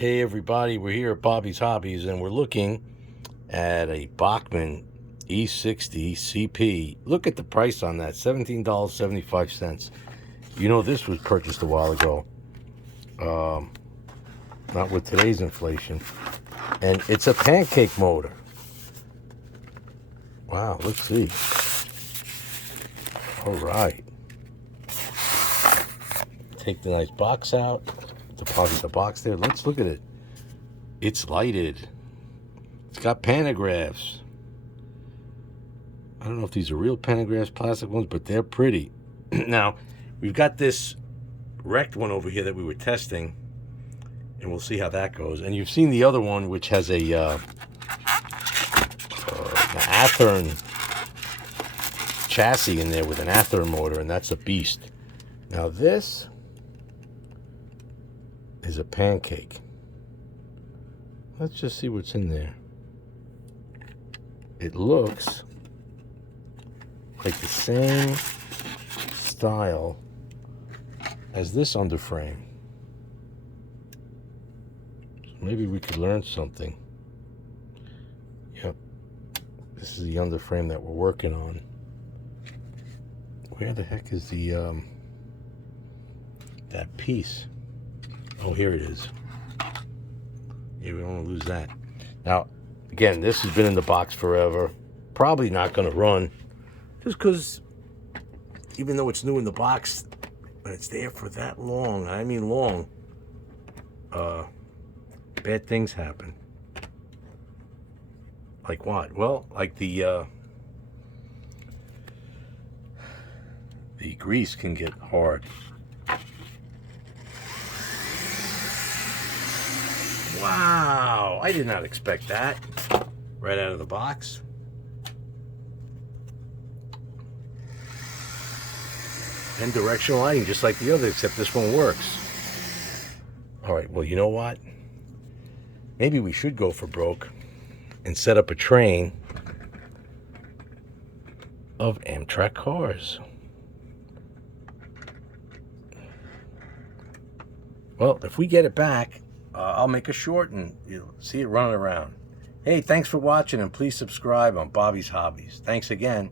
Hey everybody, we're here at Bobby's Hobbies and we're looking at a Bachmann E60CP. Look at the price on that, $17.75. You know this was purchased a while ago. Not with today's inflation. And it's a pancake motor. Wow, let's see. All right. Take the nice box out. Deposit the box there. Let's look at it. It's lighted. It's got pantographs. I don't know if these are real pantographs, plastic ones, but they're pretty. Now, we've got this wrecked one over here that we were testing, and we'll see how that goes. And you've seen the other one, which has a an Athearn chassis in there with an Athearn motor, and that's a beast. Now this is a pancake. Let's just see what's in there. It looks like the same style as this underframe. So maybe we could learn something. Yep. This is the underframe that we're working on. Where the heck is the that piece? Oh, here it is. Yeah, we don't want to lose that. Now, again, this has been in the box forever. Probably not going to run. Just because, even though it's new in the box, but it's there for that long, I mean long, bad things happen. Like what? Well, like the grease can get hard. Wow, I did not expect that right out of the box. And directional lighting, just like the other, except this one works. All right, well, you know what? Maybe we should go for broke and set up a train of Amtrak cars. Well, if we get it back, I'll make a short and you'll see it running around. Hey, thanks for watching, and please subscribe on Bobby's Hobbies. Thanks again.